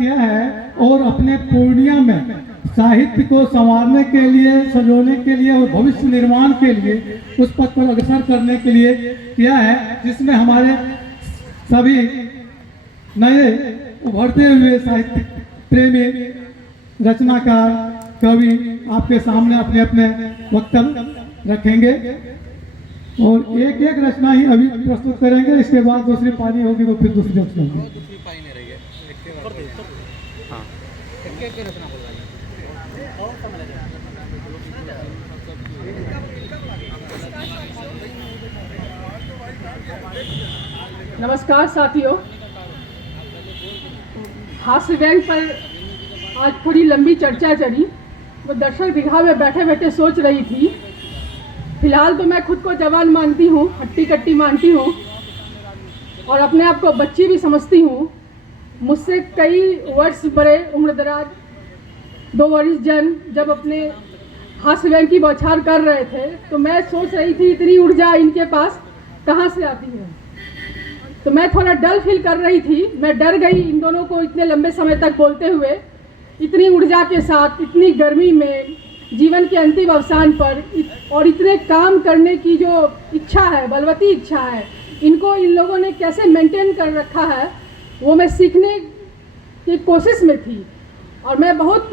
किया है और अपने पूर्णिया में साहित्य को संवारने के लिए, सजोने के लिए और भविष्य निर्माण के लिए उस पथ पर अग्रसर करने के लिए किया है, जिसमें हमारे सभी नए उभरते हुए साहित्य प्रेमी, रचनाकार, कवि आपके सामने अपने अपने वक्तव्य रखेंगे और एक एक रचना ही अभी प्रस्तुत करेंगे। इसके बाद दूसरी पानी होगी तो फिर दूसरी रचना होगी। नमस्कार साथियों, हास्य व्यंग पर आज थोड़ी लंबी चर्चा चली। वो दर्शक दीर्घा में बैठे बैठे सोच रही थी, फिलहाल तो मैं खुद को जवान मानती हूँ, हट्टी कट्टी मानती हूँ और अपने आप को बच्ची भी समझती हूँ। मुझसे कई वर्ष बड़े, उम्रदराज, 2 वर्ष जन जब अपने हास्य व्यंग की बौछार कर रहे थे तो मैं सोच रही थी इतनी ऊर्जा इनके पास कहाँ से आती है। तो मैं थोड़ा डल फील कर रही थी। मैं डर गई इन दोनों को इतने लंबे समय तक बोलते हुए, इतनी ऊर्जा के साथ, इतनी गर्मी में, जीवन के अंतिम अवसान पर और इतने काम करने की जो इच्छा है, बलवती इच्छा है, इनको इन लोगों ने कैसे मेंटेन कर रखा है, वो मैं सीखने की कोशिश में थी। और मैं बहुत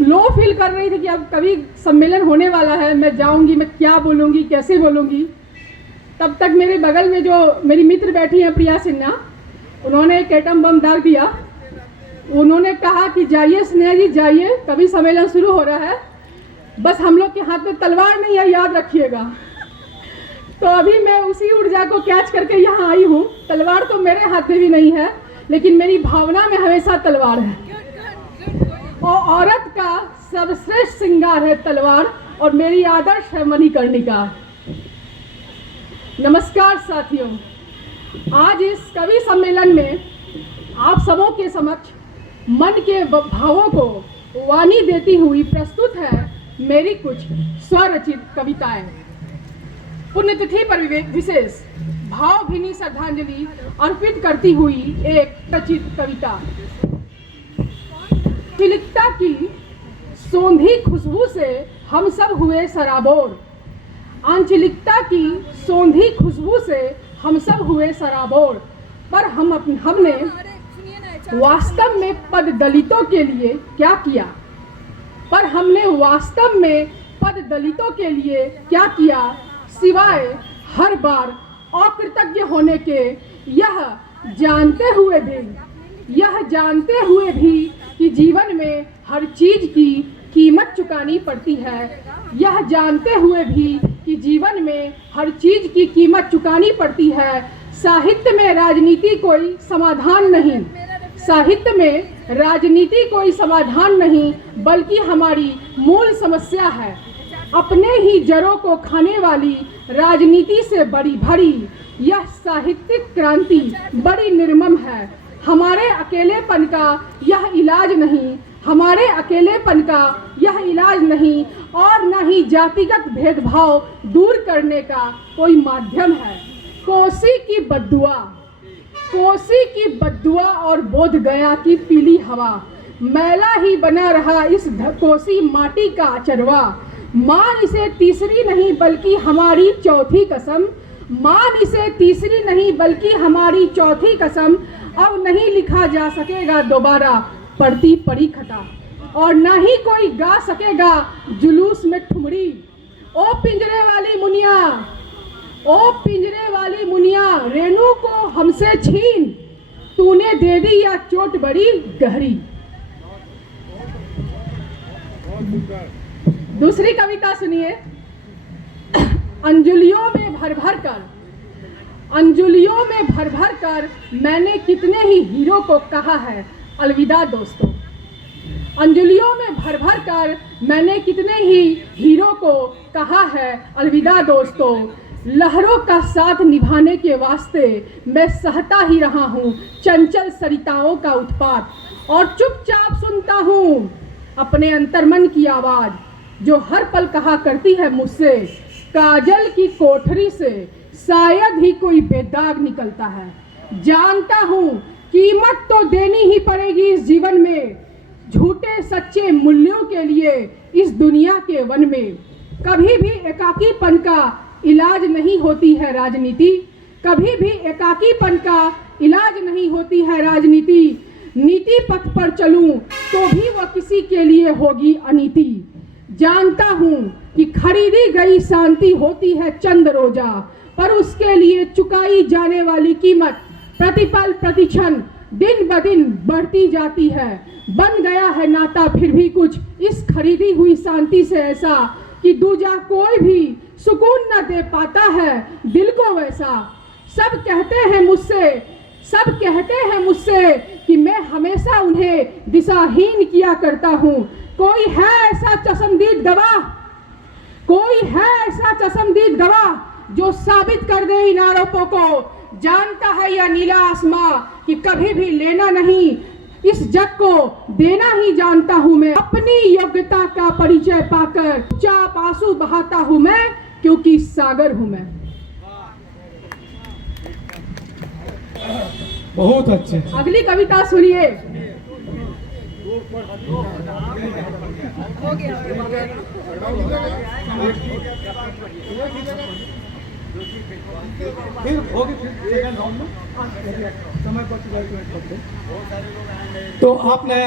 लो फील कर रही थी कि अब कभी सम्मेलन होने वाला है, मैं जाऊंगी, मैं क्या बोलूँगी, कैसे बोलूँगी। तब तक मेरे बगल में जो मेरी मित्र बैठी हैं, प्रिया सिन्हा, उन्होंने एक एटम बम दाग दिया। उन्होंने कहा कि जाइए स्नेहा जी, जाइए, कभी सम्मेलन शुरू हो रहा है, बस हम लोग के हाथ में तलवार नहीं है, याद रखिएगा। तो अभी मैं उसी ऊर्जा को कैच करके यहाँ आई हूँ। तलवार तो मेरे हाथ में भी नहीं है, लेकिन मेरी भावना में हमेशा तलवार है। और औरत का सर्वश्रेष्ठ श्रृंगार है तलवार, और मेरी आदर्श है मणिकर्णिका। नमस्कार साथियों, आज इस कवि सम्मेलन में आप सबों के समक्ष मन के भावों को वाणी देती हुई प्रस्तुत है मेरी कुछ स्वरचित कविताएं। पुण्यतिथि पर विशेष भावभीनी श्रद्धांजलि अर्पित करती हुई एक रचित कविता। चिलिकता की सौंधी खुशबू से हम सब हुए सराबोर। आंचलिकता की सौंधी खुशबू से हम सब हुए सराबोर, पर हमने वास्तव में पद दलितों के लिए क्या किया? पर हमने वास्तव में पद दलितों के लिए क्या किया, सिवाय हर बार अकृतज्ञ होने के, यह जानते हुए भी कि जीवन में हर चीज की कीमत चुकानी पड़ती है। यह जानते हुए भी कि जीवन में हर चीज की कीमत चुकानी पड़ती है। साहित्य में राजनीति कोई समाधान नहीं, साहित्य में राजनीति कोई समाधान नहीं, बल्कि हमारी मूल समस्या है। अपने ही जड़ों को खाने वाली राजनीति से बड़ी भरी यह साहित्यिक क्रांति बड़ी निर्मम है। हमारे अकेलेपन का यह इलाज नहीं, हमारे अकेलेपन का यह इलाज नहीं, और न ही जातिगत भेदभाव दूर करने का कोई माध्यम है। कोसी की बद्दुआ और बोध गया की पीली हवा, मैला ही बना रहा इस कोसी माटी का अचरवा। मान इसे तीसरी नहीं बल्कि हमारी चौथी कसम, मान इसे तीसरी नहीं बल्कि हमारी चौथी कसम। अब नहीं लिखा जा सकेगा दोबारा पड़ती पड़ी खता, और न ही कोई गा सकेगा जुलूस में ठुमरी। ओ पिंजरे वाली मुनिया, रेणु को हमसे छीन, तूने दे दी या चोट बड़ी गहरी। दूसरी कविता सुनिए। अंजुलियों में भर भर कर मैंने कितने ही हीरो को कहा है अलविदा दोस्तों। अंजुलियों में भर भर कर मैंने कितने ही हीरो को कहा है अलविदा दोस्तों। लहरों का साथ निभाने के वास्ते मैं सहता ही रहा हूँ चंचल सरिताओं का उत्पात, और चुपचाप सुनता हूँ अपने अंतर्मन की आवाज़ जो हर पल कहा करती है मुझसे, काजल की कोठरी से शायद ही कोई बेदाग निकलता है। जानता हूँ कीमत तो देनी ही पड़ेगी इस जीवन में, झूठे सच्चे मूल्यों के लिए इस दुनिया के वन में। कभी भी एकाकीपन का इलाज नहीं होती है राजनीति, कभी भी एकाकीपन का इलाज नहीं होती है राजनीति। नीति पथ पर चलूं तो भी वह किसी के लिए होगी अनीति। जानता हूं कि खरीदी गई शांति होती है चंद रोजा, पर उसके लिए चुकाई जाने वाली कीमत प्रतिपल प्रतिक्षण दिन ब दिन बढ़ती जाती है। बन गया है नाता फिर भी कुछ इस खरीदी हुई शांति से ऐसा कि दूजा कोई भी सुकून न दे पाता है दिल को वैसा। सब कहते हैं मुझसे कि मैं हमेशा उन्हें दिशाहीन किया करता हूँ। कोई है ऐसा चशमदीद गवाह जो साबित कर दे इन आरोपों को। जानता है यह नीला आसमां कि कभी भी लेना नहीं, इस जग को देना ही जानता हूँ मैं। अपनी योग्यता का परिचय पाकर चाप आंसू बहाता हूँ मैं, क्योंकि सागर हूँ मैं। बहुत अच्छे। अगली कविता सुनिए। फिर होगी सेकंड राउंड में समय पर तो आपने